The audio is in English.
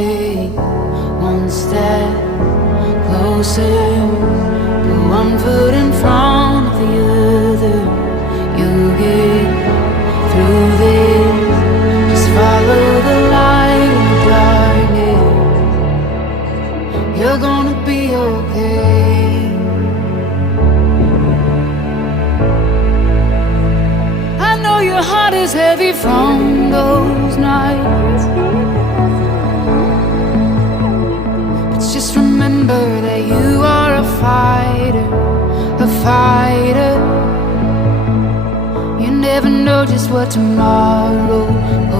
take one step closer, put one foot in front of the other. You'll get through this, just follow the light in the darkness. You're gonna be okay. I know your heart is heavy from those nights, but just remember that you are a fighter, a fighter. You never know just what tomorrow holds.